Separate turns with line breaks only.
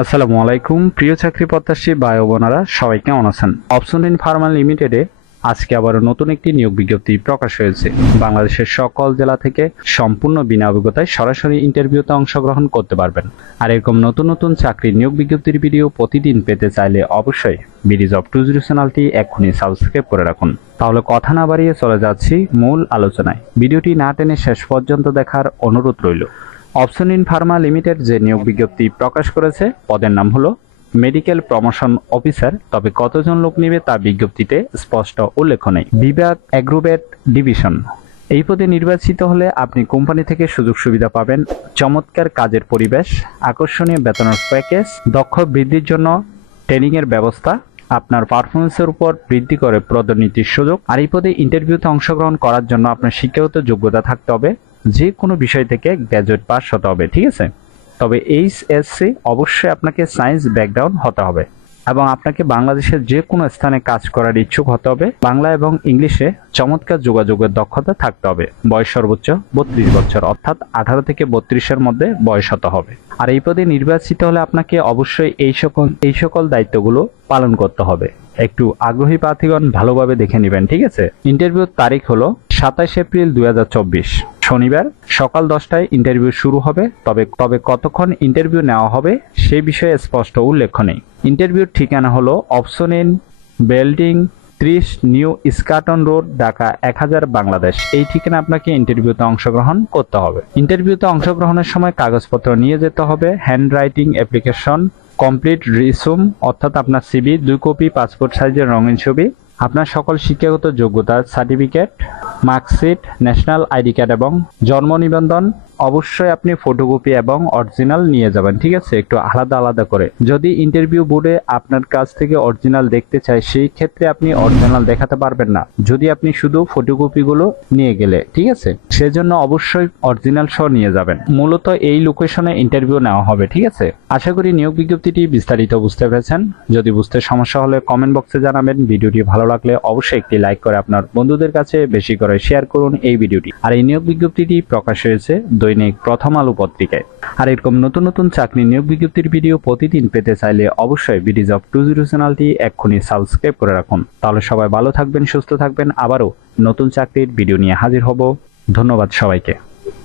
আসসালামু আলাইকুম, প্রিয় চাকরি প্রত্যাশী ভাই বোনেরা, সবাই কেমন আছেন? অপশন ইন ফার্মা লিমিটেডে আজকে আবারও নতুন একটি নিয়োগ বিজ্ঞপ্তি প্রকাশ হয়েছে। বাংলাদেশের সকল জেলা থেকে সম্পূর্ণ বিনা অভিজ্ঞতায় সরাসরি ইন্টারভিউতে অংশগ্রহণ করতে পারবেন। আর এরকম নতুন নতুন চাকরি নিয়োগ বিজ্ঞপ্তির ভিডিও প্রতিদিন পেতে চাইলে অবশ্যই বিডিজ অফ টু জিরো চ্যানেলটি এক্ষুনি সাবস্ক্রাইব করে রাখুন। তাহলে কথা না বাড়িয়ে চলে যাচ্ছি মূল আলোচনায়। ভিডিওটি না টেনে শেষ পর্যন্ত দেখার অনুরোধ রইল। অপশন ইন ফার্মা লিমিটেড যে নিয়োগ বিজ্ঞপ্তি প্রকাশ করেছে, পদের নাম হলো মেডিকেল প্রমোশন অফিসার। তবে কতজন লোক নেবে তা বিজ্ঞপ্তিতে স্পষ্ট উল্লেখ নেই। বিভাগ অ্যাগ্রোভেট ডিভিশন। এই পদে নির্বাচিত হলে আপনি কোম্পানি থেকে সুযোগ সুবিধা পাবেন। চমৎকার কাজের পরিবেশ, আকর্ষণীয় বেতনের প্যাকেজ, দক্ষ বৃদ্ধির জন্য ট্রেনিংয়ের ব্যবস্থা, আপনার পারফরমেন্সের উপর বৃদ্ধি করে পদোন্নতির সুযোগ। আর এই পদে ইন্টারভিউতে অংশগ্রহণ করার জন্য আপনার শিক্ষাগত যোগ্যতা থাকতে হবে। যে কোনো বিষয় থেকে গ্র্যাজুয়েট পাস হতে হবে, ঠিক আছে? তবে এইচএসসি অবশ্যই আপনাকে সায়েন্স ব্যাকগ্রাউন্ড হতে হবে এবং আপনাকে বাংলাদেশের যে কোনো স্থানে কাজ করার ইচ্ছুক হতে হবে। বাংলা এবং ইংলিশে চমৎকার যোগাযোগের দক্ষতা থাকতে হবে। বয়স সর্বোচ্চ বত্রিশ বছর, অর্থাৎ আঠারো থেকে বত্রিশের মধ্যে বয়স হতে হবে। আর এই পদে নির্বাচিত হলে আপনাকে অবশ্যই এই সকল এই সকল দায়িত্বগুলো পালন করতে হবে। একটু আগ্রহী প্রার্থীগণ ভালোভাবে দেখে নেবেন, ঠিক আছে? ইন্টারভিউর তারিখ হলো সাতাশ এপ্রিল দুই হাজার চব্বিশ। শনিবার সকাল দশটায় ইন্টারভিউ শুরু হবে। তবে তবে কতক্ষণ ইন্টারভিউ নেওয়া হবে সে বিষয়ে স্পষ্ট উল্লেখ নেই। ইন্টারভিউর ঠিকানা হলো অপশন ইন বেল্ডিং ত্রিশ নিউ স্কাটন রোড ঢাকা এক হাজার বাংলাদেশ। এই ঠিকানা আপনাকে ইন্টারভিউতে অংশগ্রহণ করতে হবে। ইন্টারভিউতে অংশগ্রহণের সময় কাগজপত্র নিয়ে যেতে হবে hand writing application complete resume অর্থাৎ আপনার সিবি দুই কপি পাসপোর্ট সাইজের রঙিন ছবি, আপনার সকল শিক্ষাগত যোগ্যতার certificate marksheet, national ID card এবং জন্ম নিবন্ধন অবশ্যই আপনি ফটোকপি এবং অরিজিনাল নিয়ে যাবেন, ঠিক আছে? একটু আলাদা আলাদা করে। যদি ইন্টারভিউ বোর্ডে আপনার কাছ থেকে অরিজিনাল দেখতে চায়, সেই ক্ষেত্রে আপনি অরিজিনাল দেখাতে পারবেন না। যদি আপনি শুধু ফটোকপিগুলো নিয়ে গেলে, ঠিক আছে? সেজন্য অবশ্যই অরিজিনাল সহ নিয়ে যাবেন। মূলত এই লোকেশনে ইন্টারভিউ নেওয়া হবে, ঠিক আছে? আশা করি নিয়োগ বিজ্ঞপ্তিটি বিস্তারিত বুঝতে পেরেছেন। যদি বুঝতে সমস্যা হলে কমেন্ট বক্সে জানাবেন। ভিডিওটি ভালো লাগলে অবশ্যই একটি লাইক করে আপনার বন্ধুদের কাছে বেশি করে শেয়ার করুন এই ভিডিওটি। আর এই নিয়োগ বিজ্ঞপ্তিটি প্রকাশ হয়েছে দৈনিক প্রথম আলো পত্রিকায়। আর এরকম নতুন নতুন চাকরি নিয়োগ বিজ্ঞপ্তির ভিডিও প্রতিদিন পেতে চাইলে অবশ্যই বিডিজ অফ টু জিরো চ্যানেলটি এক্ষুনি সাবস্ক্রাইব করে রাখুন। তাহলে সবাই ভালো থাকবেন, সুস্থ থাকবেন, আবারও নতুন চাকরির ভিডিও নিয়ে হাজির হব। ধন্যবাদ সবাইকে।